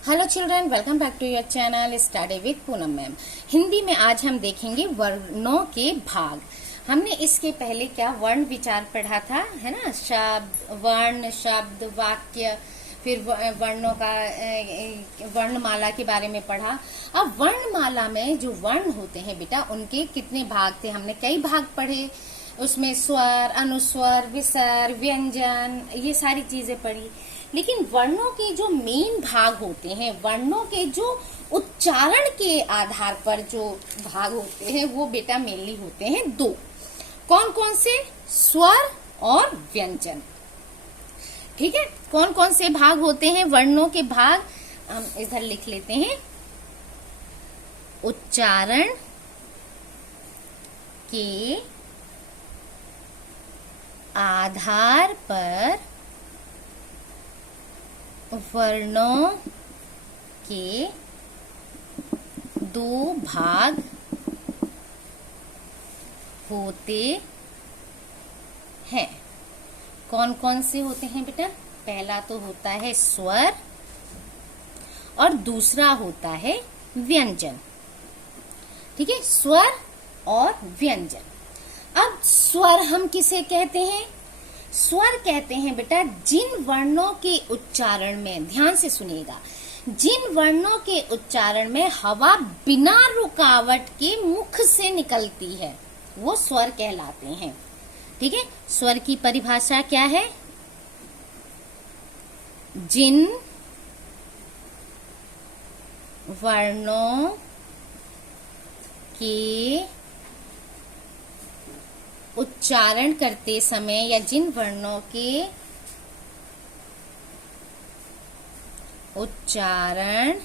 Hello children, welcome back to your channel study with Poonam ma'am. Hindi में आज हम देखेंगे वर्णों के भाग। हमने इसके पहले क्या वर्ण विचार पढ़ा था, है ना। शब्द, वर्ण, शब्द, वाक्य, फिर वर्णों का वर्णमाला के बारे में पढ़ा। अब वर्णमाला में जो वर्ण होते हैं बेटा, उनके कितने भाग थे, हमने कई भाग पढ़े। उसमें स्वर, अनुस्वर, विसर्ग, व्यंजन, ये सारी चीजें पढ़ी। लेकिन वर्णों के जो मेन भाग होते हैं, वर्णों के जो उच्चारण के आधार पर जो भाग होते हैं, वो बेटा मेनली होते हैं दो। कौन कौन से? स्वर और व्यंजन। ठीक है, कौन कौन से भाग होते हैं वर्णों के भाग, हम इधर लिख लेते हैं। उच्चारण के आधार पर वर्णों के दो भाग होते हैं। कौन कौन से होते हैं बेटा? पहला तो होता है स्वर और दूसरा होता है व्यंजन। ठीक है, स्वर और व्यंजन। अब स्वर हम किसे कहते हैं? स्वर कहते हैं बेटा जिन वर्णों के उच्चारण में, ध्यान से सुनिएगा, जिन वर्णों के उच्चारण में हवा बिना रुकावट के मुख से निकलती है, वो स्वर कहलाते हैं। ठीक है, स्वर की परिभाषा क्या है? जिन वर्णों के उच्चारण करते समय या जिन वर्णों के उच्चारण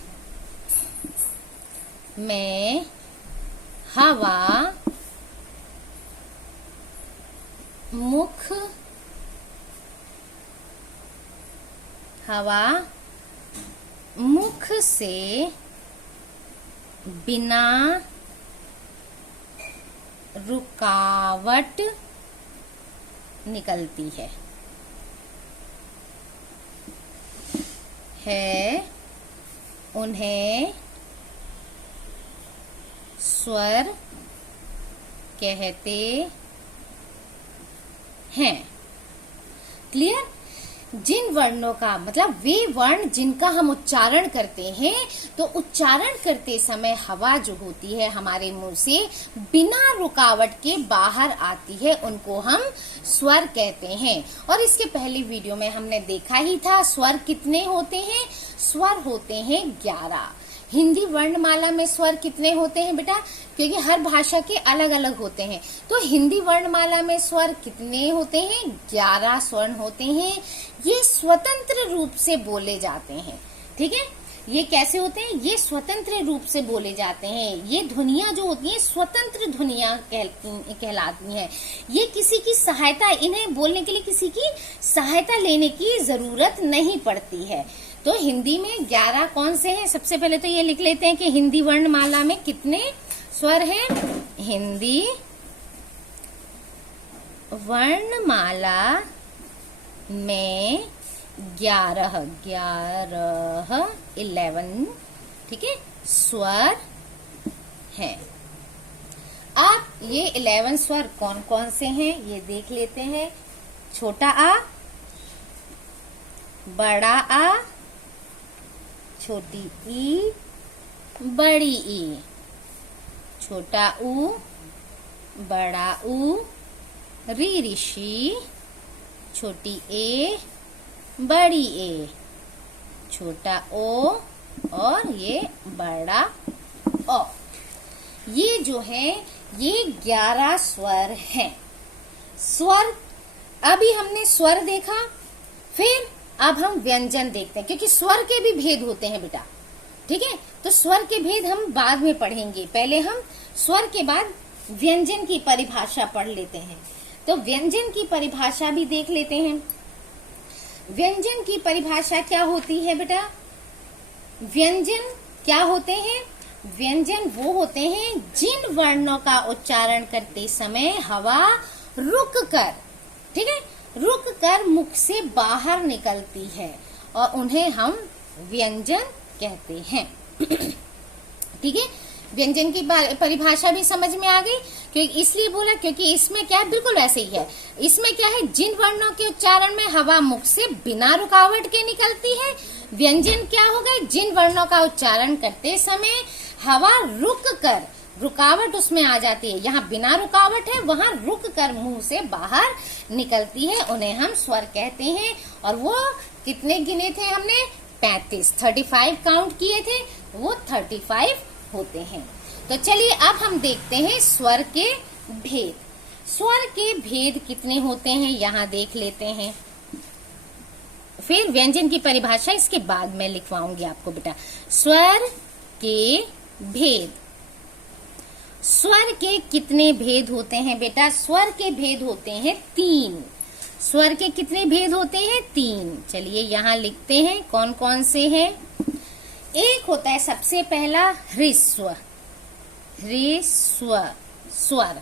में हवा मुख से बिना रुकावट निकलती है, उन्हें स्वर कहते हैं। क्लियर? जिन वर्णों का मतलब वे वर्ण जिनका हम उच्चारण करते हैं, तो उच्चारण करते समय हवा जो होती है हमारे मुंह से बिना रुकावट के बाहर आती है, उनको हम स्वर कहते हैं। और इसके पहले वीडियो में हमने देखा ही था स्वर कितने होते हैं। स्वर होते हैं 11। हिंदी वर्णमाला में स्वर कितने होते हैं बेटा? क्योंकि हर भाषा के अलग अलग होते हैं, तो हिंदी वर्णमाला में स्वर कितने होते हैं? 11 स्वर होते हैं। ये स्वतंत्र रूप से बोले जाते हैं। ठीक है, ये कैसे होते हैं? ये स्वतंत्र रूप से बोले जाते हैं। ये ध्वनियां जो होती हैं स्वतंत्र ध्वनियां कहलाती हैं। ये किसी की सहायता, इन्हें बोलने के लिए किसी की सहायता लेने की जरूरत नहीं पड़ती है। तो हिंदी में 11 कौन से हैं? सबसे पहले तो ये लिख लेते हैं कि हिंदी वर्णमाला में कितने स्वर हैं। हिंदी वर्णमाला में 11 ठीक है स्वर हैं। अब ये 11 स्वर कौन कौन से हैं ये देख लेते हैं। छोटा आ, बड़ा आ, छोटी ई, बड़ी ई, छोटा ऊ, बड़ा ऊ, री ऋषि, छोटी ए, बड़ी ए, छोटा ओ और ये बड़ा ओ। ये जो है ये 11 स्वर हैं। स्वर, अभी हमने स्वर देखा, फिर अब हम व्यंजन देखते हैं, क्योंकि स्वर के भी भेद होते हैं बेटा। ठीक है, तो स्वर के भेद हम बाद में पढ़ेंगे। पहले हम स्वर के बाद व्यंजन की परिभाषा पढ़ लेते हैं। तो व्यंजन की परिभाषा भी देख लेते हैं। व्यंजन की परिभाषा क्या होती है बेटा? व्यंजन क्या होते हैं? व्यंजन वो होते हैं जिन वर्णों का उच्चारण करते समय हवा रुक कर, ठीक है, रुक कर मुख से बाहर निकलती है और उन्हें हम व्यंजन कहते हैं। ठीक है, व्यंजन की परिभाषा भी समझ में आ गई, क्योंकि इसलिए बोला क्योंकि इसमें क्या है, बिल्कुल वैसे ही है। इसमें क्या है, जिन वर्णों के उच्चारण में हवा मुख से बिना रुकावट के निकलती है, व्यंजन क्या होगा, जिन वर्णों का उच्चारण करते समय हवा रुक कर, रुकावट उसमें आ जाती है, यहाँ बिना रुकावट है, वहां रुक कर मुंह से बाहर निकलती है, उन्हें हम स्वर कहते हैं। और वो कितने गिने थे हमने, 35 काउंट किए थे, वो 35 होते हैं। तो चलिए अब हम देखते हैं स्वर के भेद। स्वर के भेद कितने होते हैं यहाँ देख लेते हैं, फिर व्यंजन की परिभाषा इसके बाद में लिखवाऊंगी आपको बेटा। स्वर के भेद, स्वर के कितने भेद होते हैं बेटा, स्वर के भेद होते हैं 3। स्वर के कितने भेद होते हैं, 3। चलिए यहाँ लिखते हैं कौन कौन से हैं। एक होता है सबसे पहला ह्रस्व, ह्रस्व स्वर।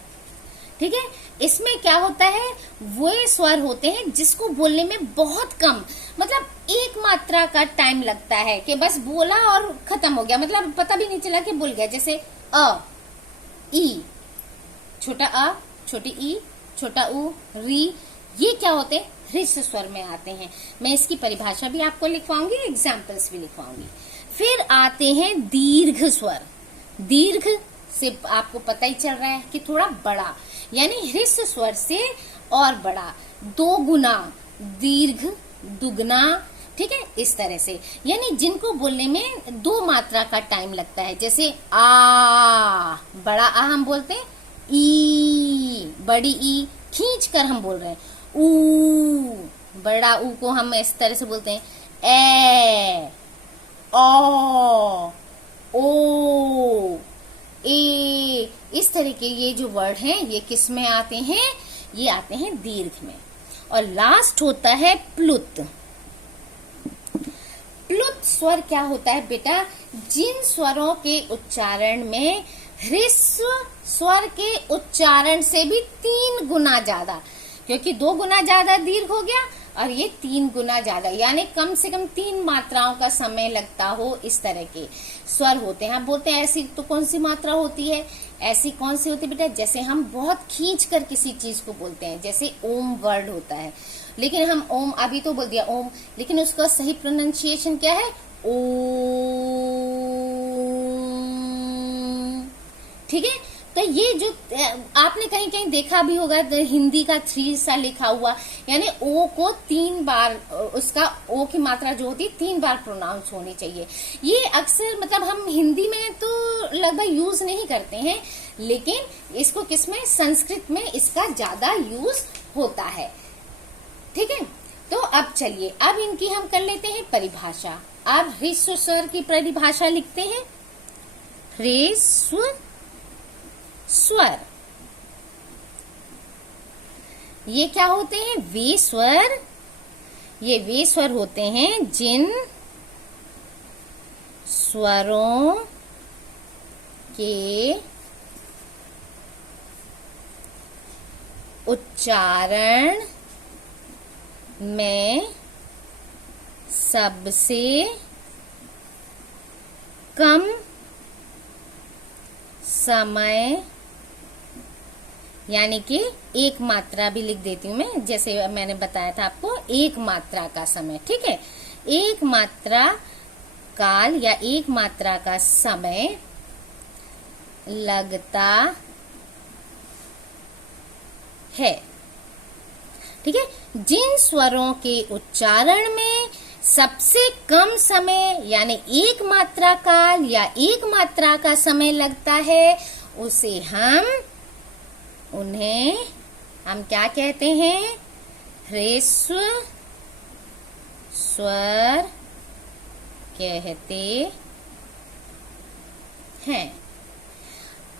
ठीक है, इसमें क्या होता है, वो स्वर होते हैं जिसको बोलने में बहुत कम, मतलब एक मात्रा का टाइम लगता है कि बस बोला और खत्म हो गया, मतलब पता भी नहीं चला कि बोल गया। जैसे अ, ई, छोटा अ, छोटी ई, छोटा उ, री, ये क्या होते हैं, ह्रस्व स्वर में आते हैं। मैं इसकी परिभाषा भी आपको लिखवाऊंगी, एग्जाम्पल्स भी लिखवाऊंगी। फिर आते हैं दीर्घ स्वर। दीर्घ से आपको पता ही चल रहा है कि थोड़ा बड़ा, यानी ह्रस्व स्वर से और बड़ा, 2 गुना, दीर्घ दुगना। ठीक है, इस तरह से, यानी जिनको बोलने में 2 मात्रा का टाइम लगता है। जैसे आ, बड़ा आ हम बोलते हैं, ई, बड़ी ई खींच कर हम बोल रहे हैं। ऊ, बड़ा ऊ को हम इस तरह से बोलते हैं, ए, ओ, ओ, ए। इस तरह के ये जो वर्ड हैं ये किस में आते हैं, ये आते हैं दीर्घ में। और लास्ट होता है प्लुत। प्लुत स्वर क्या होता है बेटा, जिन स्वरों के उच्चारण में ह्रस्व स्वर के उच्चारण से भी 3 गुना ज्यादा, क्योंकि 2 गुना ज्यादा दीर्घ हो गया और ये 3 गुना ज्यादा, यानी कम से कम 3 मात्राओं का समय लगता हो, इस तरह के स्वर होते हैं। हम बोलते हैं ऐसी तो कौन सी मात्रा होती है, ऐसी कौन सी होती है बेटा, जैसे हम बहुत खींच कर किसी चीज को बोलते हैं, जैसे ओम वर्ड होता है, लेकिन हम ओम अभी तो बोल दिया ओम, लेकिन उसका सही प्रोनाउंसिएशन क्या है, ओम। ठीक है, तो ये जो आपने कहीं कहीं देखा भी होगा, हिंदी का 3 सा लिखा हुआ, यानी ओ को 3 बार, उसका ओ की मात्रा जो होती है 3 बार प्रोनाउंस होनी चाहिए। ये अक्सर मतलब हम हिंदी में तो लगभग यूज नहीं करते हैं, लेकिन इसको किसमें, संस्कृत में इसका ज्यादा यूज होता है। ठीक है, तो अब चलिए अब इनकी हम कर लेते हैं परिभाषा। अब ह्रस्व स्वर की परिभाषा लिखते हैं। ह्रस्व स्वर, ये क्या होते हैं, वे स्वर, ये वे स्वर होते हैं जिन स्वरों के उच्चारण में सबसे कम समय, यानी कि एक मात्रा भी लिख देती हूं मैं, जैसे मैंने बताया था आपको, एक मात्रा का समय। ठीक है, एक मात्रा काल या एक मात्रा का समय लगता है। ठीक है, जिन स्वरों के उच्चारण में सबसे कम समय यानी एक मात्रा काल या एक मात्रा का समय लगता है, उसे उन्हें हम क्या कहते हैं, ह्रस्व स्वर कहते हैं।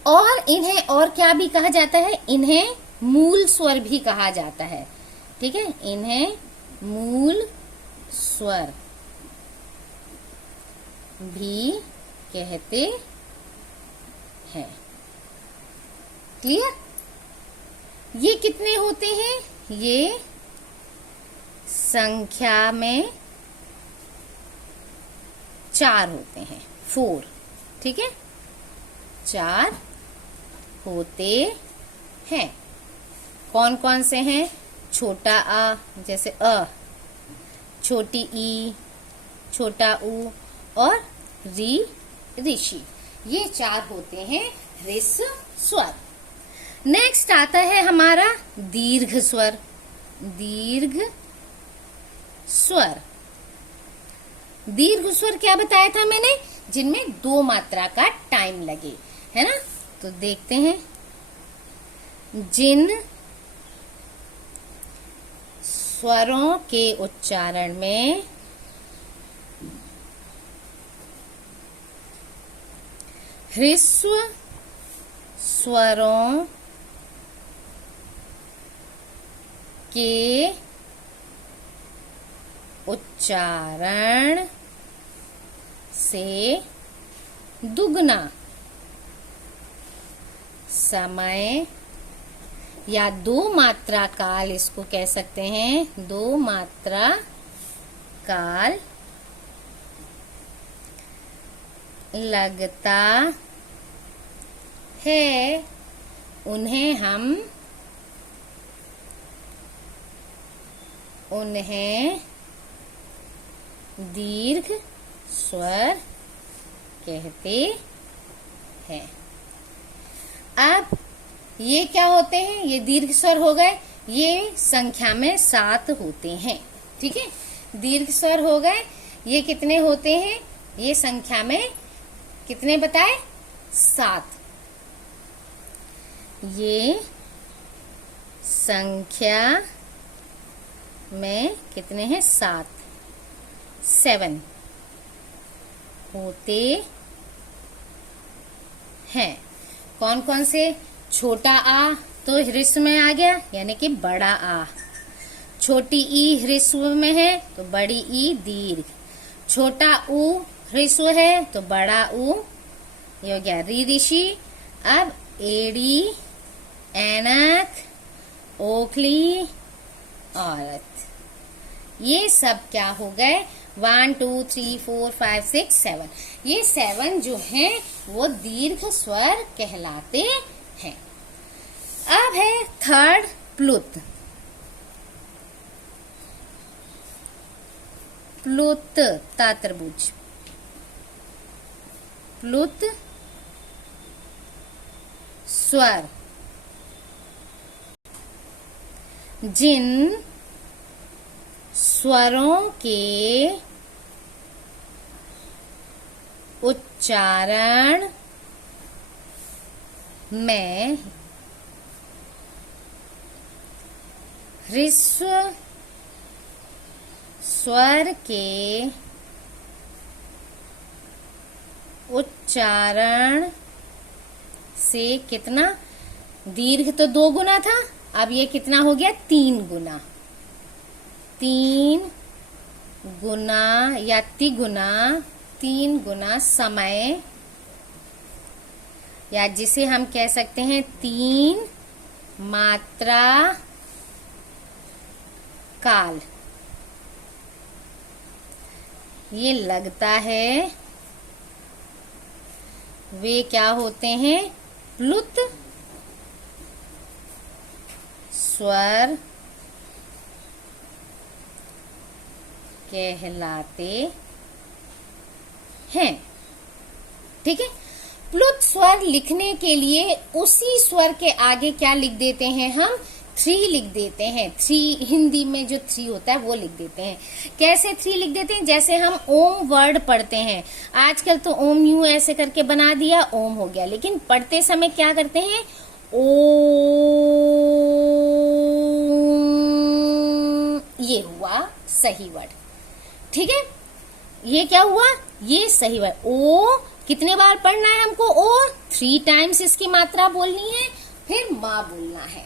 और इन्हें और क्या भी कहा जाता है, इन्हें मूल स्वर भी कहा जाता है। ठीक है, इन्हें मूल स्वर भी कहते हैं। क्लियर? ये कितने होते हैं, ये संख्या में 4 होते हैं, 4, ठीक है, 4 होते हैं। कौन कौन से हैं? छोटा आ जैसे अ, छोटी ई, छोटा ऊ और री ऋषि, ये 4 होते हैं ह्रस्व स्वर। नेक्स्ट आता है हमारा दीर्घ स्वर। दीर्घ स्वर, दीर्घ स्वर क्या बताया था मैंने? जिनमें 2 मात्रा का टाइम लगे, है ना। तो देखते हैं, जिन स्वरों के उच्चारण में ह्रस्व स्वरों के उच्चारण से दुगना समय या 2 मात्रा काल, इसको कह सकते हैं 2 मात्रा काल लगता है, उन्हें दीर्घ स्वर कहते हैं। अब ये क्या होते हैं? ये दीर्घ स्वर हो गए, ये संख्या में 7 होते हैं, ठीक है। दीर्घ स्वर हो गए, ये कितने होते हैं? ये संख्या में कितने बताए? 7। ये संख्या में कितने हैं? 7 होते हैं। कौन कौन से? छोटा आ तो ह्रस्व में आ गया, यानी कि बड़ा आ। छोटी ई ह्रस्व में है तो बड़ी ई दीर्घ। छोटा ऊ ह्रस्व है तो बड़ा ऊ, ये हो गया री ऋषि। अब एड़ी, ऐनक, ओखली, औरत, ये सब क्या हो गए? 1 2 3 4 5 6 7, ये 7 जो हैं वो दीर्घ स्वर कहलाते हैं। अब है थर्ड प्लुत। प्लुत ता तरबूज। प्लुत स्वर, जिन स्वरों के उच्चारण में ह्रस्व स्वर के उच्चारण से कितना? दीर्घ तो 2 गुना था, अब ये कितना हो गया? 3 गुना। 3 गुना या तिगुना, 3 गुना समय, या जिसे हम कह सकते हैं 3 मात्रा काल, ये लगता है। वे क्या होते हैं? प्लुत स्वर कहलाते हैं, ठीक है। प्लुत स्वर लिखने के लिए उसी स्वर के आगे क्या लिख देते हैं हम? 3 लिख देते हैं। 3 हिंदी में जो 3 होता है वो लिख देते हैं। कैसे 3 लिख देते हैं? जैसे हम ओम वर्ड पढ़ते हैं, आजकल तो ओम यूं ऐसे करके बना दिया, ओम हो गया, लेकिन पढ़ते समय क्या करते हैं? ओम, ये हुआ सही वर्ड, ठीक है। ये क्या हुआ? ये सही वर्ड। ओ कितने बार पढ़ना है हमको? ओ 3 टाइम्स इसकी मात्रा बोलनी है, फिर माँ बोलना है,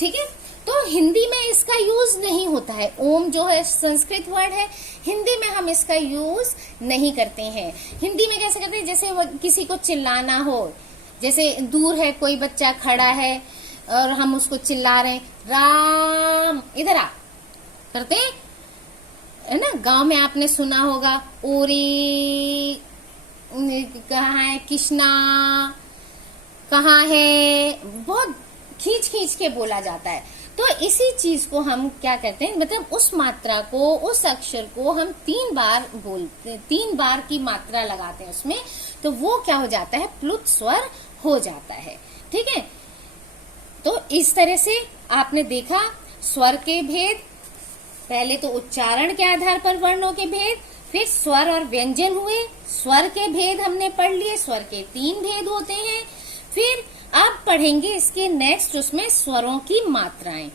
ठीक है। तो हिंदी में इसका यूज नहीं होता है। ओम जो है संस्कृत वर्ड है, हिंदी में हम इसका यूज नहीं करते हैं। हिंदी में कैसे करते हैं? जैसे किसी को चिल्लाना हो, जैसे दूर है कोई बच्चा खड़ा है और हम उसको चिल्ला रहे हैं, राम इधर आ, करते हैं है ना, गांव में आपने सुना होगा ओरी कहाँ है, कृष्णा कहाँ है, बहुत खींच खींच के बोला जाता है। तो इसी चीज को हम क्या कहते हैं, मतलब उस मात्रा को, उस अक्षर को हम 3 बार बोलते, 3 बार की मात्रा लगाते हैं उसमें, तो वो क्या हो जाता है, प्लुत स्वर हो जाता है। ठीक है, तो इस तरह से आपने देखा स्वर के भेद, पहले तो उच्चारण के आधार पर वर्णों के भेद, फिर स्वर और व्यंजन हुए, स्वर के भेद हमने पढ़ लिए, स्वर के 3 भेद होते हैं। फिर अब पढ़ेंगे इसके नेक्स्ट उसमें स्वरों की मात्राएं।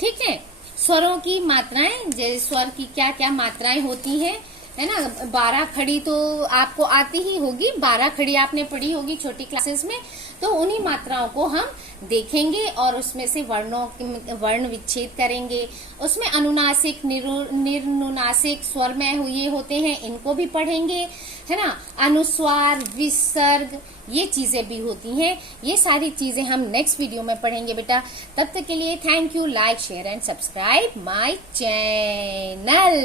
ठीक है, स्वरों की मात्राएं, जैसे स्वर की क्या क्या मात्राएं होती हैं, है ना। 12 खड़ी तो आपको आती ही होगी, 12 खड़ी आपने पढ़ी होगी छोटी क्लासेस में। तो उन्हीं मात्राओं को हम देखेंगे और उसमें से वर्ण विच्छेद करेंगे। उसमें अनुनासिक, निर्नुनासिक, स्वरमय हुए होते हैं, इनको भी पढ़ेंगे, है ना। अनुस्वार, विसर्ग, ये चीजें भी होती हैं। ये सारी चीजें हम नेक्स्ट वीडियो में पढ़ेंगे बेटा। तब तक के लिए thank you. Like, share and subscribe my channel.